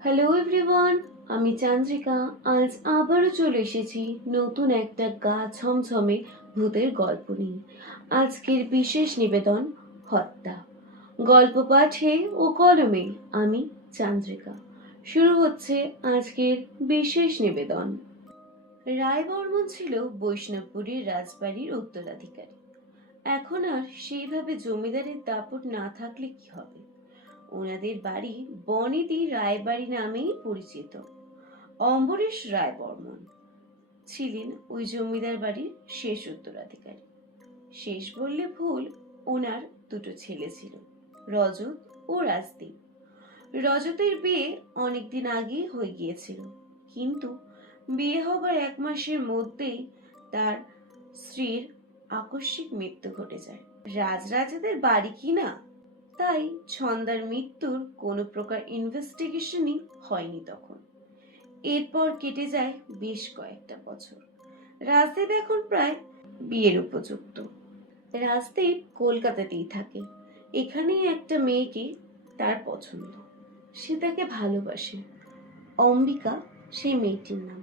Hello everyone, আমি চান্দ্রিকা। আজ আবারও চলে এসেছি নতুন একটা গা ছমছমে ভূতের গল্প নিয়ে। আজকের বিশেষ নিবেদন হত্যা। গল্প পাঠে ও কলমে আমি চান্দ্রিকা। শুরু হচ্ছে আজকের বিশেষ নিবেদন। রায়বর্মন ছিল বৈষ্ণবপুরীর রাজবাড়ির উত্তরাধিকারী। এখন আর সেইভাবে জমিদারের দাপট না থাকলে কি হবে, ওনাদের বাড়ি বনেদি রায়বাড়ি নামেই পরিচিত। অম্বরীশ রায়বর্মন ছিলেন ওই জমিদার বাড়ির শেষ উত্তরাধিকারী। শেষ বললে ভুল, ওনার দুটো ছেলে ছিল, রজত ও রাজদীপ। রজতের বিয়ে অনেকদিন আগেই হয়ে গিয়েছিল, কিন্তু বিয়ে হবার 1 মাসের মধ্যেই তার স্ত্রীর আকস্মিক মৃত্যু ঘটে যায়। রাজরাজাদের বাড়ি কিনা, তাই ছন্দার মৃত্যুর কোনো প্রকার ইনভেস্টিগেশনই হয়নি তখন। এরপর কেটে যায় বেশ কয়েকটা বছর। রাজদীপ এখন প্রায় বিয়ের উপযুক্ত। রাজদীপ কলকাতাতেই থাকে। এখানেই একটা মেয়েকে তার পছন্দ, সে তাকে ভালোবাসে। অম্বিকা সেই মেয়েটির নাম।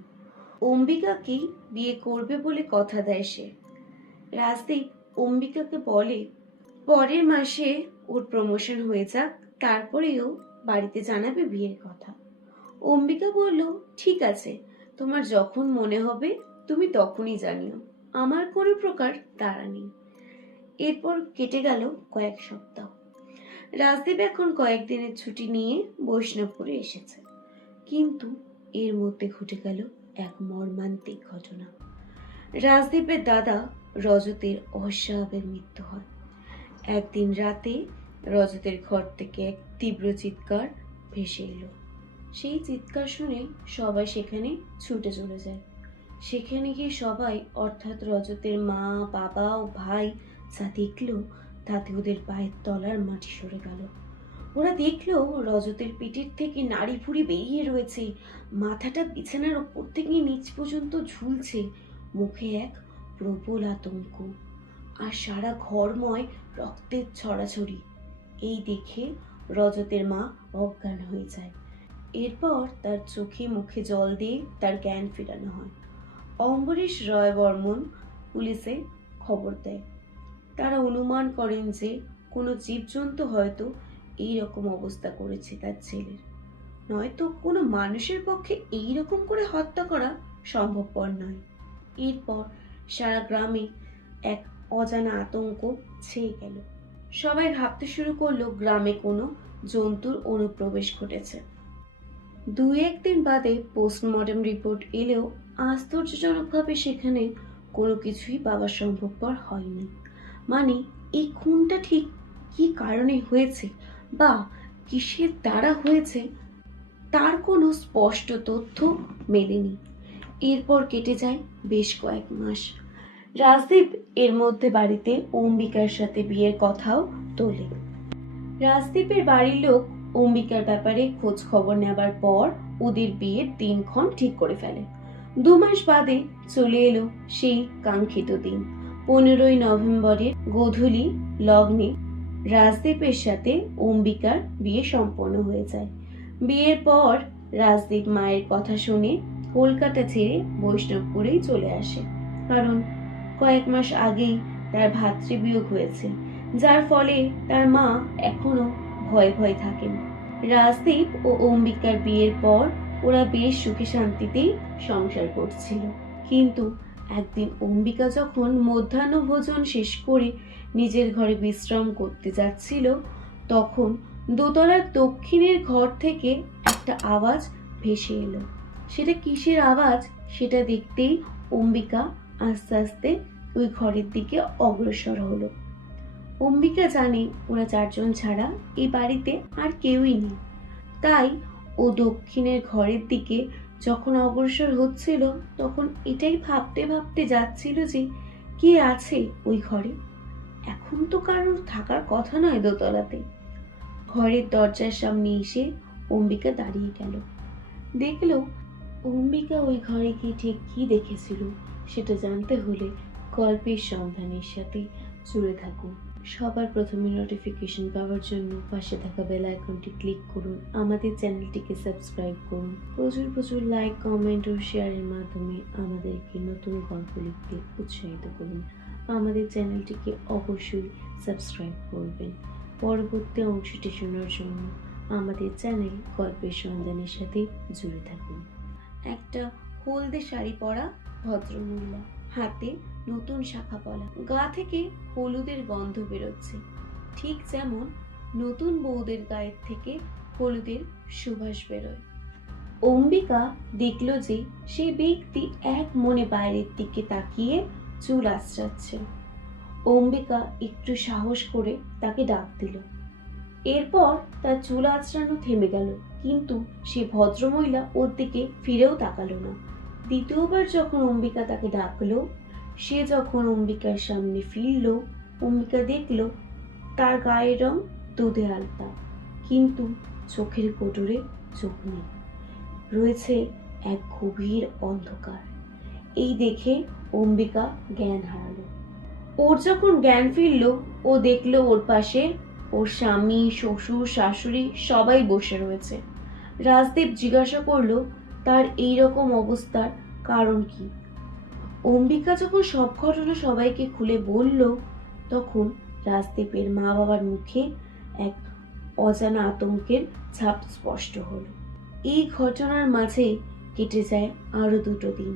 অম্বিকাকেই বিয়ে করবে বলে কথা দেয় সে। রাজদীপ অম্বিকাকে বলে পরের মাসে ওর প্রমোশন হয়ে যাক, তারপরেও বাড়িতে জানাবে বিয়ের কথা। অম্বিকা বলল, ঠিক আছে, তোমার যখন মনে হবে তুমি তখনই জানিও, আমার কোনো প্রকার তাড়া নেই। এরপর কেটে গেল কয়েক সপ্তাহ। রাজদীপ এখন কয়েকদিনের ছুটি নিয়ে বৈষ্ণবপুরে এসেছে, কিন্তু এর মধ্যে ঘটে গেল এক মর্মান্তিক ঘটনা। রাজদীপের দাদা রজতের অস্বাভাবিক মৃত্যু হয়। একদিন রাতে রজতের ঘর থেকে এক তীব্র চিৎকার ভেসে এলো। সেই চিৎকার শুনে সবাই সেখানে ছুটে চলে যায়। সেখানে গিয়ে সবাই, অর্থাৎ রজতের মা, বাবা ও ভাই যা দেখলো, তাতে ওদের পায়ের তলার মাটি সরে গেল। ওরা দেখলো রজতের পিঠের থেকে নাড়ি ভুড়ি বেরিয়ে রয়েছে, মাথাটা বিছানার ওপর থেকে নিচ পর্যন্ত ঝুলছে, মুখে এক প্রবল আতঙ্ক, আর সারা ঘরময় রক্তের ছড়াছড়ি। এই দেখে রজতের মা অজ্ঞান হয়ে যায়। এরপর তার চোখে মুখে জল দিয়ে তার জ্ঞান ফেরানো হয়। অম্বরীশ রায়বর্মন পুলিশে খবর দেয়। তারা অনুমান করেন যে কোনো জীবজন্তু হয়তো এই রকম অবস্থা করেছে তার ছেলের, নয়তো কোনো মানুষের পক্ষে এই রকম করে হত্যা করা সম্ভবপর নয়। এরপর সারা গ্রামে এক অজানা আতঙ্ক ছেয়ে গেল। সবাই ভাবতে শুরু করলো গ্রামে কোনো জন্তুর অনুপ্রবেশ ঘটেছে। 2-1 দিন বাদে পোস্টমর্টম রিপোর্ট এলেও আশ্চর্যজনকভাবে সেখানে কোনো কিছুই পাওয়া সম্ভবপর হয়নি। মানে এই খুনটা ঠিক কি কারণে হয়েছে বা কিসের দ্বারা হয়েছে তার কোনো স্পষ্ট তথ্য মেলেনি। এরপর কেটে যায় বেশ কয়েক মাস। রাজদীপ এর মধ্যে বাড়িতে অম্বিকার সাথে বিয়ের কথাও তোলে। রাজদীপের বাড়ির লোক অম্বিকার ব্যাপারে খোঁজ খবর নেবার পর ওদের বিয়ের দিনক্ষণ ঠিক করে ফেলে। 2 মাস বাদে চলে এলো সেই কাঙ্ক্ষিত দিন। 15ই নভেম্বরের গোধূলি লগ্নে রাজদীপের সাথে অম্বিকার বিয়ে সম্পন্ন হয়ে যায়। বিয়ের পর রাজদীপ মায়ের কথা শুনে কলকাতা ছেড়ে বৈষ্ণবপুরেই চলে আসে, কারণ কয়েক মাস আগেই তার ভাতৃবিয়োগ হয়েছে, যার ফলে তার মা এখনো ভয়ে ভয়ে থাকেন। রাজদীপ ও অম্বিকার বিয়ের পর ওরা বেশ সুখে শান্তিতেই সংসার করছিল, কিন্তু একদিন অম্বিকা যখন মধ্যাহ্ন ভোজন শেষ করে নিজের ঘরে বিশ্রাম করতে যাচ্ছিল, তখন দোতলার দক্ষিণের ঘর থেকে একটা আওয়াজ ভেসে এলো। সেটা কিসের আওয়াজ সেটা দেখতেই অম্বিকা আস্তে আস্তে ওই ঘরের দিকে অগ্রসর হলো। অম্বিকা জানে ওরা 4 জন ছাড়া এই বাড়িতে আর কেউই নেই, তাই ও দক্ষিণের ঘরের দিকে যখন অগ্রসর হচ্ছিল তখন এটাই ভাবতে ভাবতে যাচ্ছিল যে কে আছে ওই ঘরে। এখন তো কারোর থাকার কথা নয় দোতলাতে। ঘরের দরজার সামনে এসে অম্বিকা দাঁড়িয়ে গেল। দেখলো অম্বিকা ওই ঘরে গিয়ে ঠিক কি দেখেছিল সেটা জানতে হলে গল্পের সন্ধানের সাথে জুড়ে থাকুন। সবার প্রথমে নোটিফিকেশন পাওয়ার জন্য পাশে থাকা বেল আইকনটি ক্লিক করুন। আমাদের চ্যানেলটিকে সাবস্ক্রাইব করুন। প্রচুর প্রচুর লাইক, কমেন্ট ও শেয়ারের মাধ্যমে আমাদেরকে নতুন গল্প লিখতে উৎসাহিত করুন। আমাদের চ্যানেলটিকে অবশ্যই সাবস্ক্রাইব করবেন। পরবর্তী অংশটি শোনার জন্য আমাদের চ্যানেল গল্পের সন্ধানের সাথে জুড়ে থাকুন। একটা হলদে শাড়ি পরা ভদ্রমহিলা, হাতে নতুন শাখা পলা, গা থেকে হলুদের গন্ধ বেরোচ্ছে, ঠিক যেমন নতুন বউদের গায়ের থেকে হলুদের সুবাস বেরোয়। অম্বিকা দেখল যে সেই ব্যক্তি এক মনে বাইরের দিকে তাকিয়ে চুল আঁচড়াচ্ছে। অম্বিকা একটু সাহস করে তাকে ডাক দিল। এরপর তার চুল আঁচড়ানো থেমে গেল, কিন্তু সে ভদ্রমহিলা ওর দিকে ফিরেও তাকালো না। দ্বিতীয়বার যখন অম্বিকা তাকে ডাকলো, সে যখন অম্বিকার সামনে ফিরল, অম্বিকা দেখল তার গায়ের রং দুধে আলতা, কিন্তু চোখের কোটরে চোখ নেই, রয়েছে এক গভীর অন্ধকার। এই দেখে অম্বিকা জ্ঞান হারালো। ওর যখন জ্ঞান ফিরল, ও দেখলো ওর পাশে ওর স্বামী, শ্বশুর, শাশুড়ি সবাই বসে রয়েছে। রাজদীপ জিজ্ঞাসা করলো তার এই রকম অবস্থার কারণ কি। অম্বিকা যখন সব ঘটনা সবাইকে খুলে বলল, তখন রাজদীপের মা বাবার মুখে এক অজানা আতঙ্কের ছাপ স্পষ্ট হলো। এই ঘটনার মাঝে কেটে যায় আরো 2 দিন।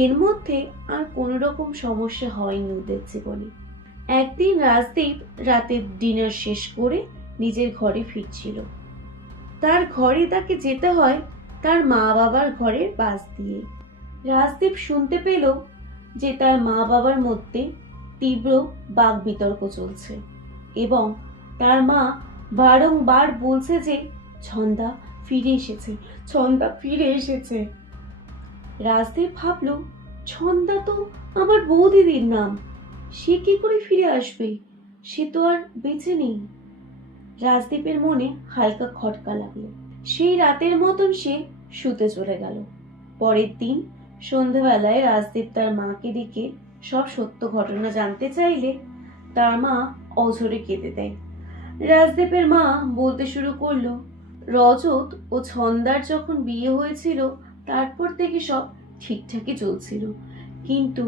এর মধ্যে আর কোনো রকম সমস্যা হয়নি ওদের জীবনে। একদিন রাজদীপ রাতের ডিনার শেষ করে নিজের ঘরে ফিরছিল। তার ঘরে তাকে যেতে হয় তার মা বাবার ঘরের পাশ দিয়ে। রাজদীপ শুনতে পেল যে তার মা বাবার মধ্যে তীব্র বাক বিতর্ক চলছে এবং তার মা বারংবার বলছে যে ছন্দা ফিরে এসেছে, ছন্দা ফিরে এসেছে। রাজদীপ ভাবল, ছন্দা তো আমার বৌদিদির নাম, সে কি করে ফিরে আসবে? সে তো আর বেঁচে নেই। রাজদীপের মনে হালকা খটকা লাগলো। সেই রাতের মতন সে শুতে চলে গেল। পরের দিন সন্ধ্যাবেলায় রাজদীপ তার মাকে ডেকে সব সত্য ঘটনা জানতে চাইলে তার মা অঝরে কেঁদে দেয়। রাজদীপের মা বলতে শুরু করলো, রজত ও ছন্দার যখন বিয়ে হয়েছিল তারপর থেকে সব ঠিকঠাকই চলছিল, কিন্তু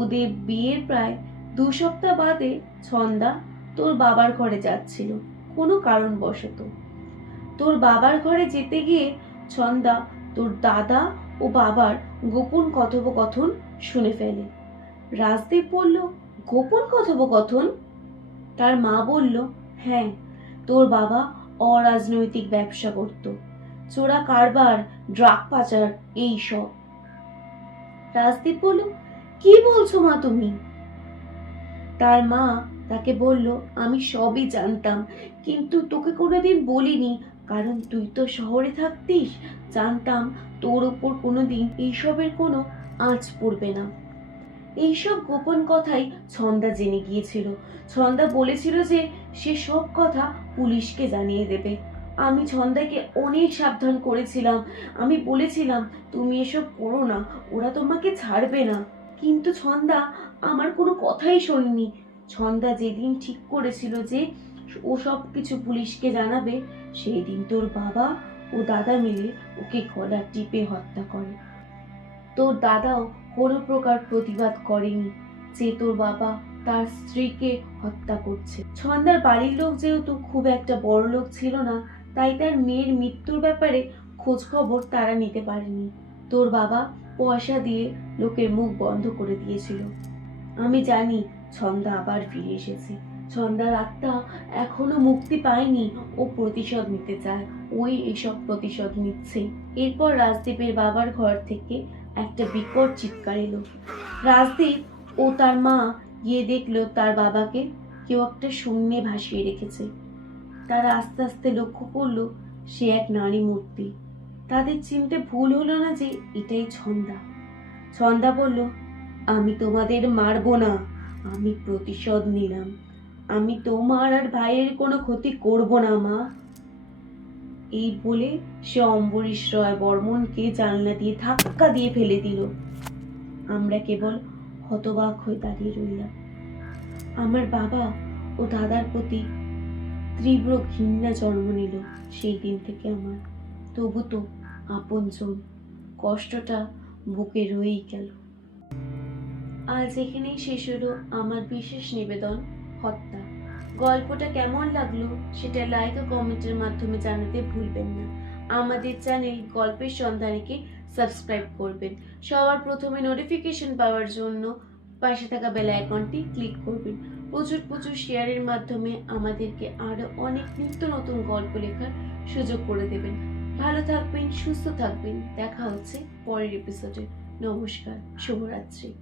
ওদের বিয়ের প্রায় 2 সপ্তাহ বাদে ছন্দা তোর বাবার ঘরে যাচ্ছিল কোনো কারণবশত। তোর বাবার ঘরে যেতে গিয়ে ছন্দা তোর দাদা ও বাবার গোপন কথোপকথন শুনে ফেলে। রাজদীপ বলল, গোপন কথোপকথন? তার মা বলল, হ্যাঁ, তোর বাবা অরাজনৈতিক ব্যবসা করত, চোরা কারবার, ড্রাগ পাচার, এই সব। রাজদীপ বলল, কি বলছো মা তুমি? তার মা তাকে বলল, আমি সবই জানতাম, কিন্তু তোকে কোনোদিন বলিনি, কারণ তুই তো শহরে থাকতিস। জানতাম তোর ওপর কোনোদিন এইসবের কোনো আঁচ পড়বে না। এইসব গোপন কথাই ছন্দা জেনে গিয়েছিল। ছন্দা বলেছিল যে সে সব কথা পুলিশকে জানিয়ে দেবে। আমি ছন্দাকে অনেক সাবধান করেছিলাম। আমি বলেছিলাম, তুমি এসব করো না, ওরা তোমাকে ছাড়বে না। কিন্তু ছন্দা আমার কোনো কথাই শোনেনি। ছন্দা যেদিন ঠিক করেছিল যে ও সব কিছু পুলিশকে জানাবে, সেই দিন তোর বাবা ও দাদা মিলে ওকে গলা টিপে হত্যা করে। তোর দাদাও কোনো প্রকার প্রতিবাদ করেনি যে তোর বাবা তার স্ত্রীকে হত্যা করছে। ছন্দার বাড়ির লোক যেহেতু খুব একটা বড় লোক ছিল না, তাই তার মেয়ের মৃত্যুর ব্যাপারে খোঁজ খবর তারা নিতে পারেনি। তোর বাবা পয়সা দিয়ে লোকের মুখ বন্ধ করে দিয়েছিল। আমি জানি ছন্দা আবার ফিরে এসেছে। ছন্দার আত্মা এখনো মুক্তি পায়নি, ও প্রতিশোধ নিতে চায়, ওই এসব প্রতিশোধ নিচ্ছে। এরপর রাজদীপের বাবার ঘর থেকে একটা বিকট চিৎকার এলো। রাজদীপ ও তার মা গিয়ে দেখলো তার বাবাকে কেউ একটা শূন্যে ভাসিয়ে রেখেছে। তারা আস্তে আস্তে লক্ষ্য করলো সে এক নারী মূর্তি। তাদের চিনতে ভুল হলো না যে এটাই ছন্দা। ছন্দা বলল, আমি তোমাদের মারবো না, আমি প্রতিশোধ নিলাম। আমি তোমার আর ভাইয়ের কোনো ক্ষতি করব না মা। এই বলে সে অম্বরীশ রয় বর্মনকে জানলা দিয়ে ধাক্কা দিয়ে ফেলে দিল। আমরা কেবল হতবাক হয়ে দাঁড়িয়ে রইলাম। আমার বাবা ও দাদার প্রতি তীব্র ঘৃণা জন্ম নিল সেই দিন থেকে আমার। তবু তো আপনজন, কষ্টটা বুকে রয়েই গেল। আজ এখানেই শেষ হলো আমার বিশেষ নিবেদন, হত্যা। গল্পটা কেমন লাগলো সেটা লাইক ও কমেন্টের মাধ্যমে জানাতে ভুলবেন না। আমাদের চ্যানেল গল্পের সন্ধানীকে সাবস্ক্রাইব করবেন। সবার প্রথমে নোটিফিকেশন পাওয়ার জন্য পাশে থাকা বেল আইকনটি ক্লিক করবেন। প্রচুর প্রচুর শেয়ারের মাধ্যমে আমাদেরকে আরো অনেক নিত্য নতুন গল্প লেখার সুযোগ করে দেবেন। ভালো থাকবেন, সুস্থ থাকবেন। দেখা হচ্ছে পরের এপিসোডে। নমস্কার, শুভরাত্রি।